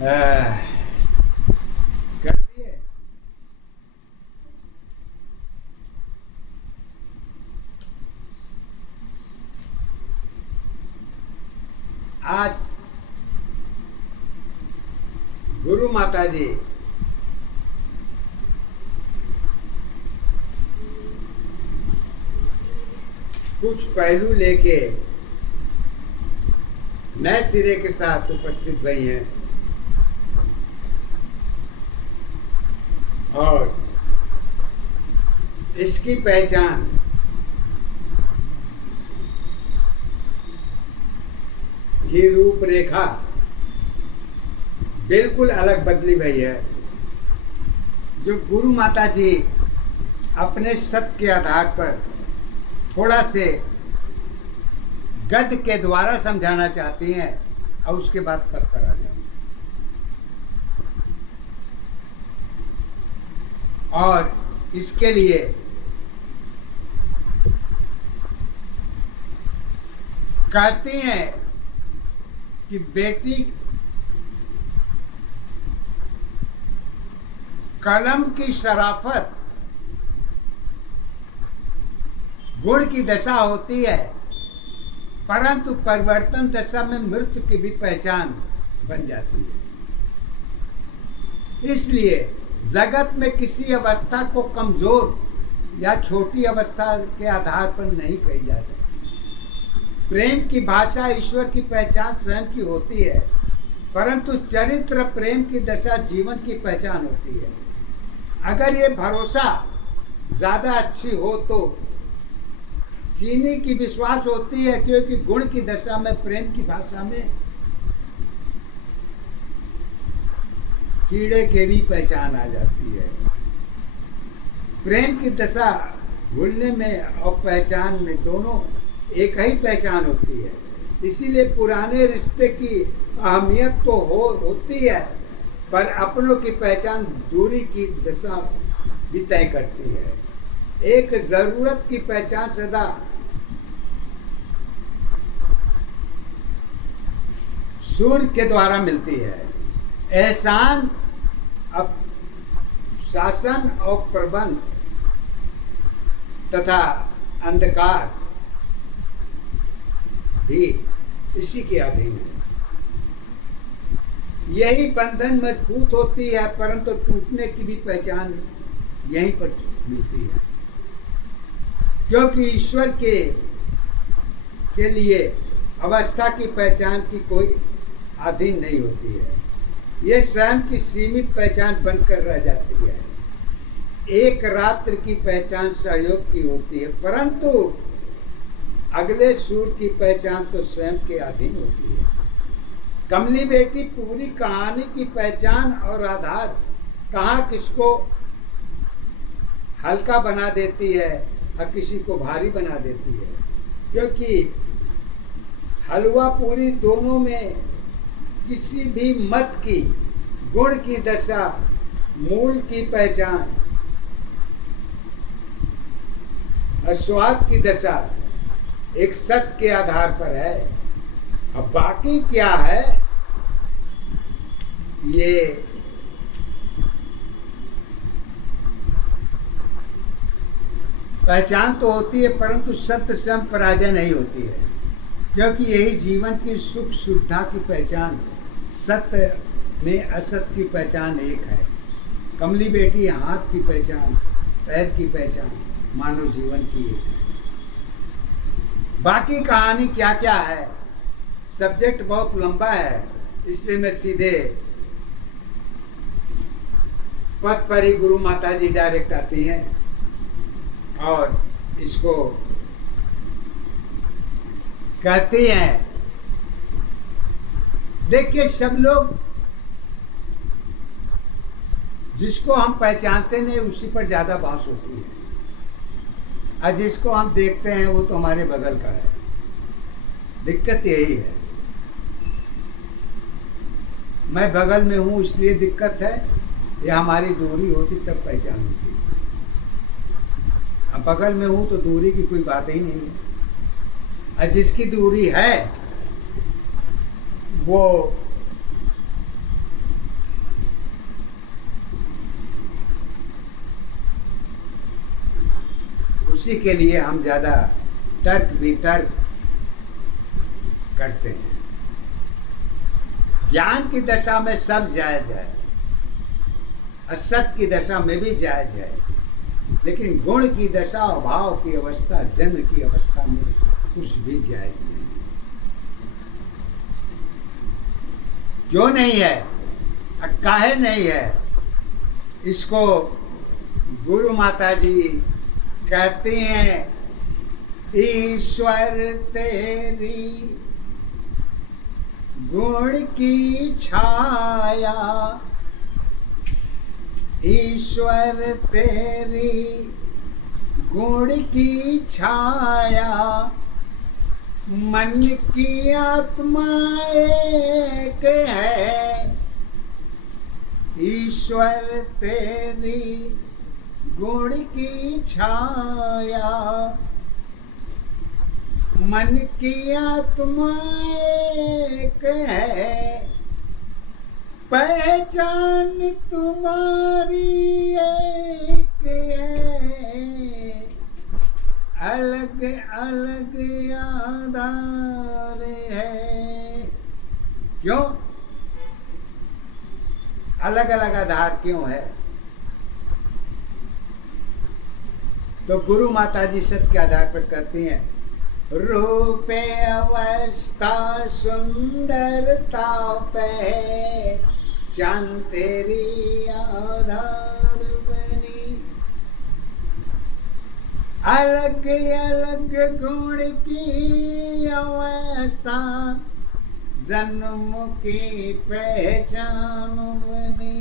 आह, करती है। आज गुरु माता जी कुछ पहलू लेके नए सिरे के साथ उपस्थित हुई हैं और इसकी पहचान की रूपरेखा बिल्कुल अलग बदली हुई है। जो गुरु माता जी अपने सत्य के आधार पर थोड़ा से गद्य के द्वारा समझाना चाहती हैं और उसके बाद पद पर आ जाओ। और इसके लिए कहती हैं कि बेटी कलम की शराफत गुण की दशा होती है, परंतु परिवर्तन दशा में मृत्यु की भी पहचान बन जाती है। इसलिए जगत में किसी अवस्था को कमजोर या छोटी अवस्था के आधार पर नहीं कही जा सकती। प्रेम की भाषा ईश्वर की पहचान स्वयं की होती है, परंतु चरित्र प्रेम की दशा जीवन की पहचान होती है। अगर ये भरोसा ज्यादा अच्छी हो तो चीनी की विश्वास होती है, क्योंकि गुण की दशा में प्रेम की भाषा में कीड़े के भी पहचान आ जाती है। प्रेम की दशा भूलने में और पहचान में दोनों एक ही पहचान होती है। इसीलिए पुराने रिश्ते की अहमियत तो होती है, पर अपनों की पहचान दूरी की दशा भी तय करती है। एक जरूरत की पहचान सदा सूर्य के द्वारा मिलती है। एहसान, अब शासन और प्रबंध तथा अंधकार भी इसी के अधीन है। यही बंधन मजबूत होती है, परंतु टूटने की भी पहचान यहीं पर मिलती है, क्योंकि ईश्वर के लिए अवस्था की पहचान की कोई अधीन नहीं होती है। ये स्वयं की सीमित पहचान बनकर रह जाती है। एक रात्र की पहचान सहयोग की होती है, परंतु अगले सूर्य की पहचान तो स्वयं के अधीन होती है। कमली बेटी पूरी कहानी की पहचान और आधार कहाँ किसको हल्का बना देती है और किसी को भारी बना देती है, क्योंकि हलवा पूरी दोनों में किसी भी मत की गुण की दशा, मूल की पहचान और स्वाद की दशा एक सत्य के आधार पर है। अब बाकी क्या है, ये पहचान तो होती है, परंतु सत्य स्वयं पराजय नहीं होती है, क्योंकि यही जीवन की सुख सुविधा की पहचान। सत्य में असत्य की पहचान एक है। कमली बेटी हाथ की पहचान, पैर की पहचान मानव जीवन की एक है। बाकी कहानी क्या क्या है, सब्जेक्ट बहुत लंबा है, इसलिए मैं सीधे पद पर ही गुरु माता जी डायरेक्ट आती हैं और इसको कहती हैं। देखिए, सब लोग जिसको हम पहचानते नहीं उसी पर ज्यादा बांस होती है, और जिसको हम देखते हैं वो तो हमारे बगल का है। दिक्कत यही है। मैं बगल में हूं इसलिए दिक्कत है, या हमारी दूरी होती तब पहचान होती। अब बगल में हूं तो दूरी की कोई बात ही नहीं है, और जिसकी दूरी है वो उसी के लिए हम ज़्यादा तर्क वितर्क करते हैं। ज्ञान की दशा में सब जायज है, असत की दशा में भी जायज है, लेकिन गुण की दशा, भाव की अवस्था, जन्म की अवस्था में कुछ भी जायज नहीं। क्यों नहीं है, काहे नहीं है? इसको गुरु माता जी कहती हैं, ईश्वर तेरी गुण की छाया, ईश्वर तेरी गुण की छाया, मन की आत्मा एक है, ईश्वर तेरी गुण की छाया, मन की आत्मा एक है, पहचान तुम्हारी एक है, अलग अलग आधार है। क्यों अलग अलग आधार क्यों है? तो गुरु माता जी सत्य के आधार पर कहती हैं, रूपे अवस्था सुंदरता पहचान तेरी आधार बनी, अलग अलग गुण की अवस्था जन्म की पहचान बनी,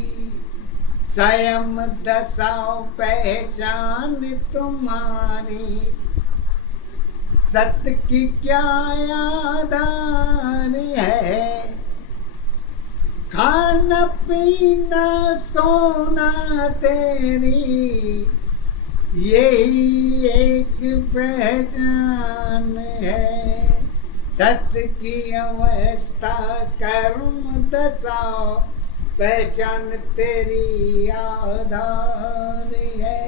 स्वयं दशा पहचान तुम्हारी, सत्य की क्या आधार है, खाना पीना सोना तेरी यही एक पहचान है, सत्य की अवस्था कर्म दशा पहचान तेरी आधार है,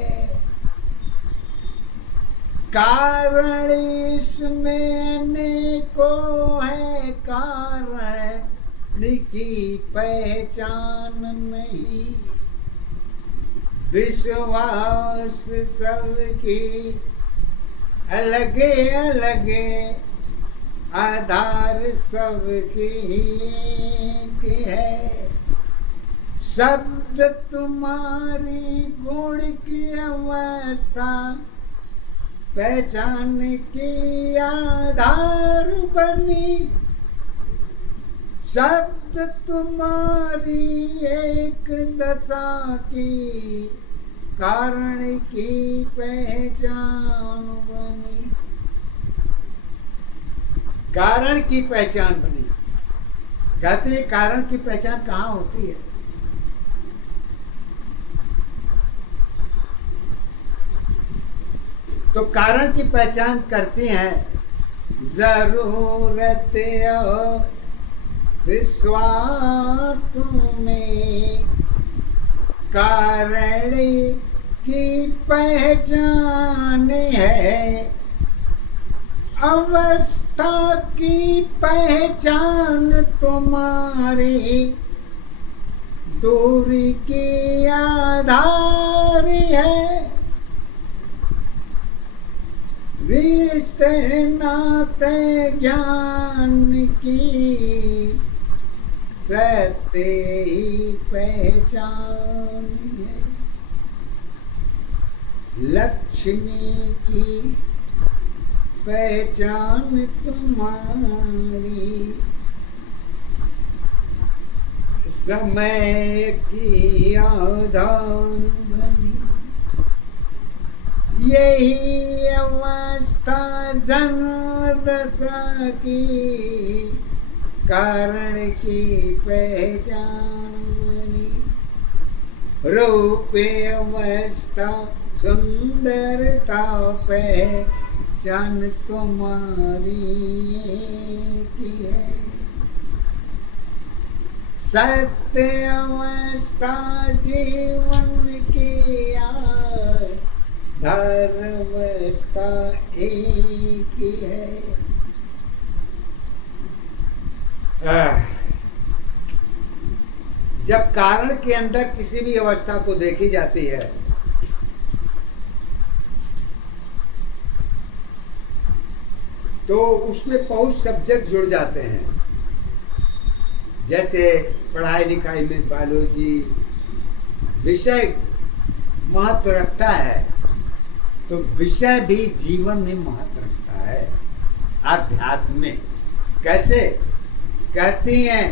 कारण इसमें अनेकों है, कारण की पहचान नहीं, विश्वास सबकी अलगे अलगे, आधार सबकी एक है, शब्द तुम्हारी गुण की अवस्था पहचान की आधार बनी, शब्द तुम्हारी एक दशा की कारण की पहचान बनी, कारण की पहचान बनी। कहते हैं कारण की पहचान कहाँ होती है? तो कारण की पहचान करती हैं जरूरत विश्वास में, कारण की पहचान है, अवस्था की पहचान तुम्हारी दूरी की आधार है, रिश्ते नाते ज्ञान की सत्य ही पहचान है, लक्ष्मी की पहचान तुम्हारी, समय की आधार बनी, यही अवस्था जन्म दशा की कारण की पहचान बनी, रूपे अवस्था सुंदरता पहचान तुम्हारी की है, सत्य अवस्था जीवन की धर्मस्था एक ही है। जब कारण के अंदर किसी भी अवस्था को देखी जाती है तो उसमें बहुत सब्जेक्ट जुड़ जाते हैं। जैसे पढ़ाई लिखाई में बायोलॉजी विषय महत्व रखता है, तो विषय भी जीवन में महत्व रखता है। आध्यात्म में कैसे कहती हैं,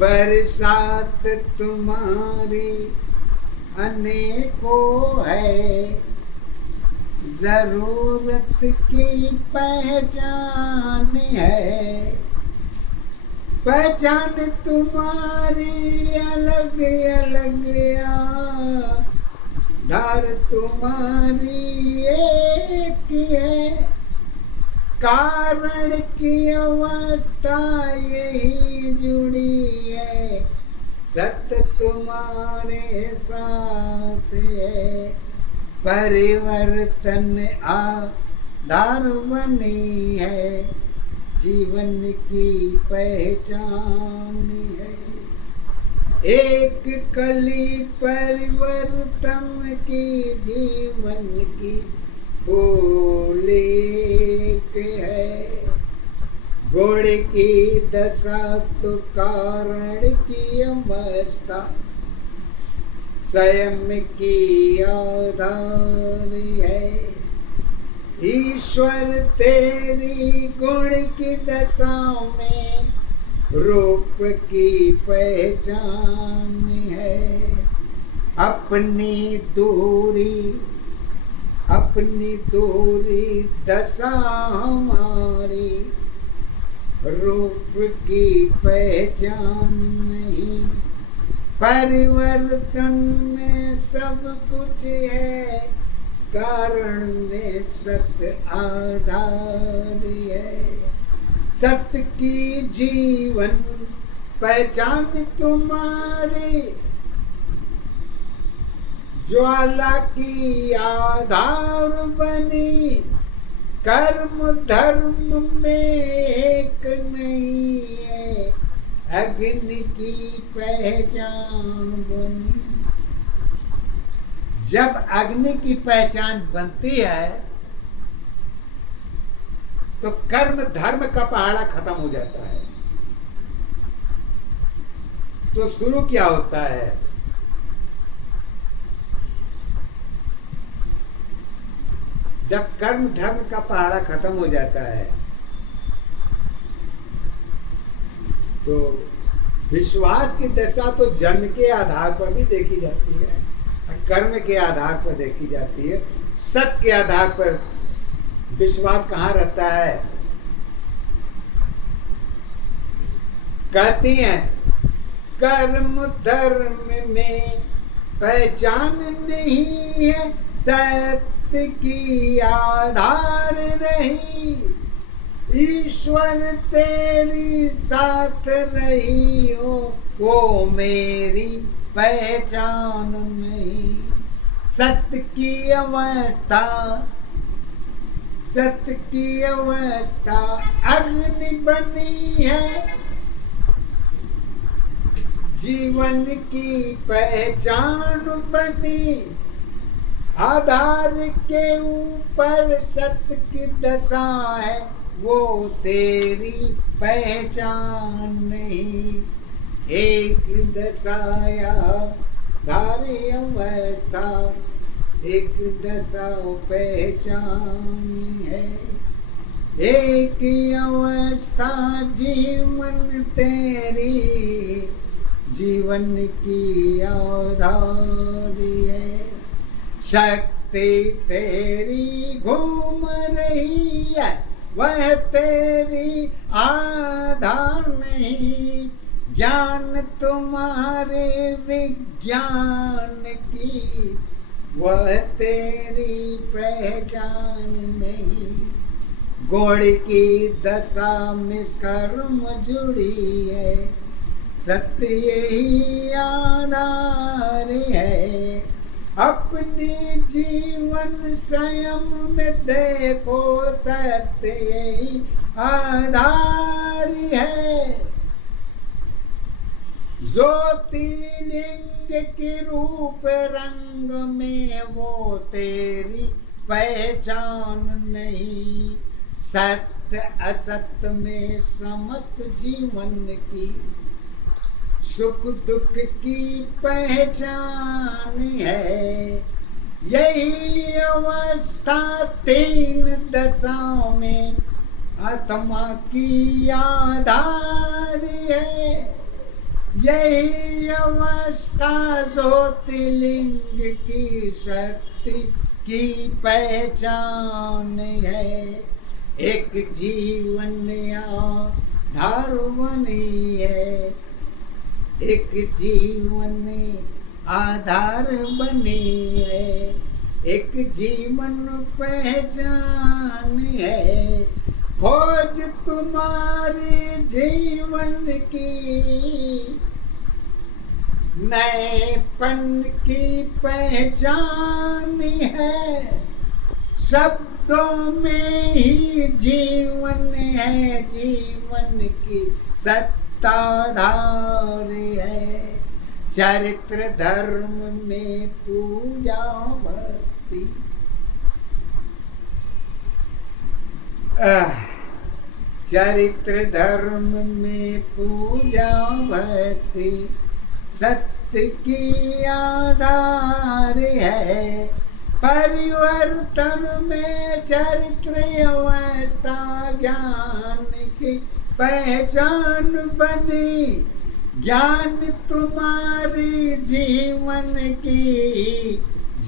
बरसात तुम्हारी अनेकों है, जरूरत की पहचान है। पहचान तुम्हारी अलग अलग, धार तुम्हारी एक है। कारण की अवस्था यही जुड़ी है, सत्य तुम्हारे साथ है। परिवर्तन आधार बनी है, जीवन की पहचान है। एक कली परिवर्तन की जीवन की फूल एक है। गुण की दशा तो कारण की अवस्था स्वयं की आधार है। ईश्वर तेरी गुण की दशा में रूप की पहचान है। अपनी दूरी दशा हमारी, रूप की पहचान नहीं। परिवर्तन में सब कुछ है, कारण में सत्य आधार है। सत्य की जीवन पहचान तुम्हारी, ज्वाला की आधार बनी। कर्म धर्म में एक नहीं है, अग्नि की पहचान बनी। जब अग्नि की पहचान बनती है तो कर्म धर्म का पहाड़ा खत्म हो जाता है। तो शुरू क्या होता है, जब कर्म धर्म का पहाड़ा खत्म हो जाता है तो विश्वास की दशा तो जन्म के आधार पर भी देखी जाती है, कर्म के आधार पर देखी जाती है। सत्य के आधार पर विश्वास कहाँ रहता है? कहती हैं कर्म धर्म में पहचान नहीं है, सत्य की आधार रही। ईश्वर तेरी साथ रही हो, वो मेरी पहचान नहीं। सत्य की अवस्था अग्नि बनी है, जीवन की पहचान बनी। आधार के ऊपर सत्य की दशा है, वो तेरी पहचान नहीं। एक दशाया धारी अवस्था, एक दशा पहचान है। एक अवस्था जीवन तेरी, जीवन की आधार है। शक्ति तेरी घूम रही है, वह तेरी आधार नहीं। ज्ञान तुम्हारे विज्ञान की, वह तेरी पहचान नहीं। गुण की दशा में कर्म जुड़ी है, सत्य यही आधार है। अपने जीवन स्वयं में देखो, सत्य यही आधार है। ज्योतिर्लिंग के रूप रंग में वो तेरी पहचान नहीं। सत्य असत्य में समस्त जीवन की सुख दुख की पहचान है। यही अवस्था तीन दशा में आत्मा की आधार है। यही अवस्था ज्योतिर्लिंग की शक्ति की पहचान है। एक जीवन आधार बनी है, एक जीवन आधार बनी है, एक जीवन पहचान है। खोज तुम्हारे जीवन की नएपन की पहचान है। शब्दों में ही जीवन है, जीवन की सत्ताधार है। चरित्र धर्म में पूजा भक्ति, चरित्र धर्म में पूजा भक्ति सत्य की आधार है। परिवर्तन में चरित्र अवस्था ज्ञान की पहचान बनी। ज्ञान तुम्हारी जीवन की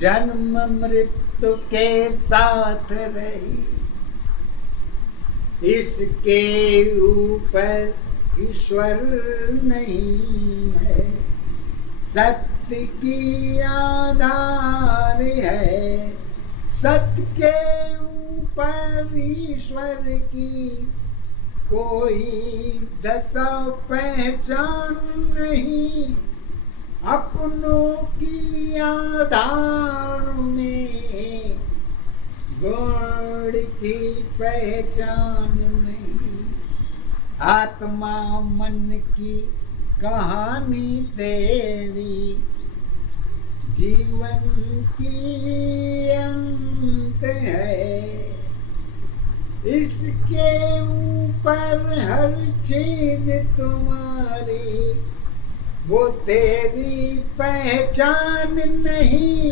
जन्म मृत्यु के साथ रही। इसके ऊपर ईश्वर नहीं है। सत्य की आधार है। सत्य के ऊपर ईश्वर की कोई दशा पहचान नहीं। अपनों की आधार में गुण की पहचान नहीं। आत्मा मन की कहानी तेरी जीवन की अंत है। इसके ऊपर हर चीज तुम्हारी वो तेरी पहचान नहीं।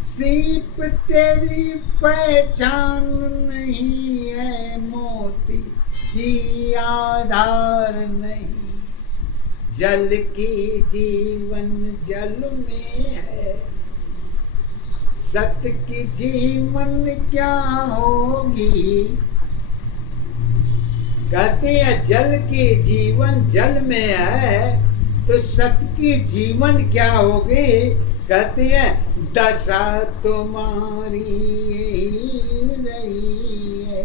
सीप तेरी पहचान नहीं है। मोती की आधार नहीं। जल की जीवन जल में है। सत्य की जीवन क्या होगी? कहते हैं जल की जीवन जल में है, तो सत्य की जीवन क्या होगी? कहते हैं दशा तुम्हारी रही है।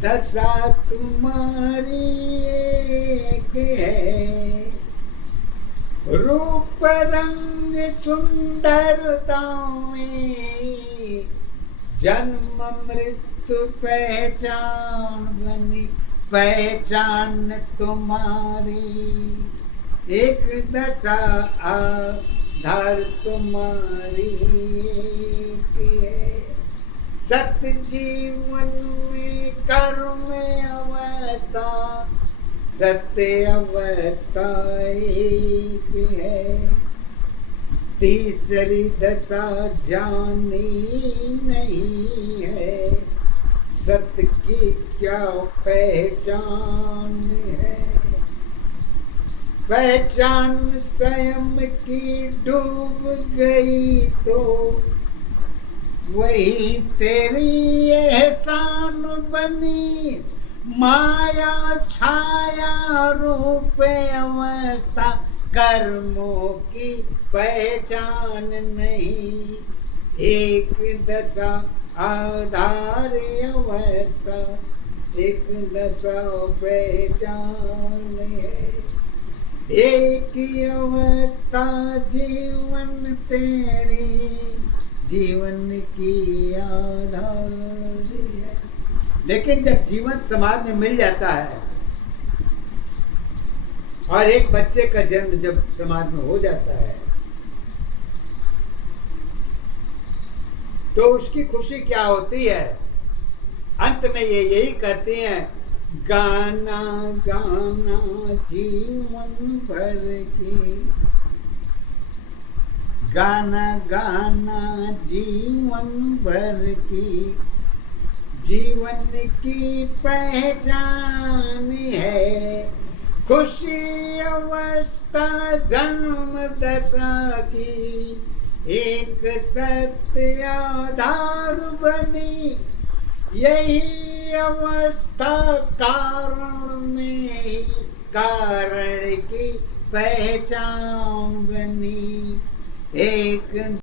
दशा तुम्हारी एक है। रूप रंग सुंदरता में जन्म मृत्यु पहचान बनी। पहचान तुम्हारी एक दशा आधार तुम्हारी एक है। सत्य जीवन में कर्म अवस्था सत्य अवस्था एक है। तीसरी दशा जानी नहीं है। सत्य की क्या पहचान है? पहचान स्वयं की डूब गई तो वही तेरी एहसान बनी। माया छाया रूप अवस्था कर्मों की पहचान नहीं। एक दशा आधार अवस्था एक दशा पहचान है, एक ही अवस्था जीवन तेरी, जीवन की आधार है। लेकिन जब जीवन समाज में मिल जाता है और एक बच्चे का जन्म जब समाज में हो जाता है तो उसकी खुशी क्या होती है? अंत में ये यही कहते हैं, गाना गाना जीवन भर की, गाना गाना जीवन भर की, जीवन की पहचान है, खुशी अवस्था जन्म दशा की, एक सत्य आधार बनी, यही अवस्था कारण में ही कारण की पहचान बनी। एक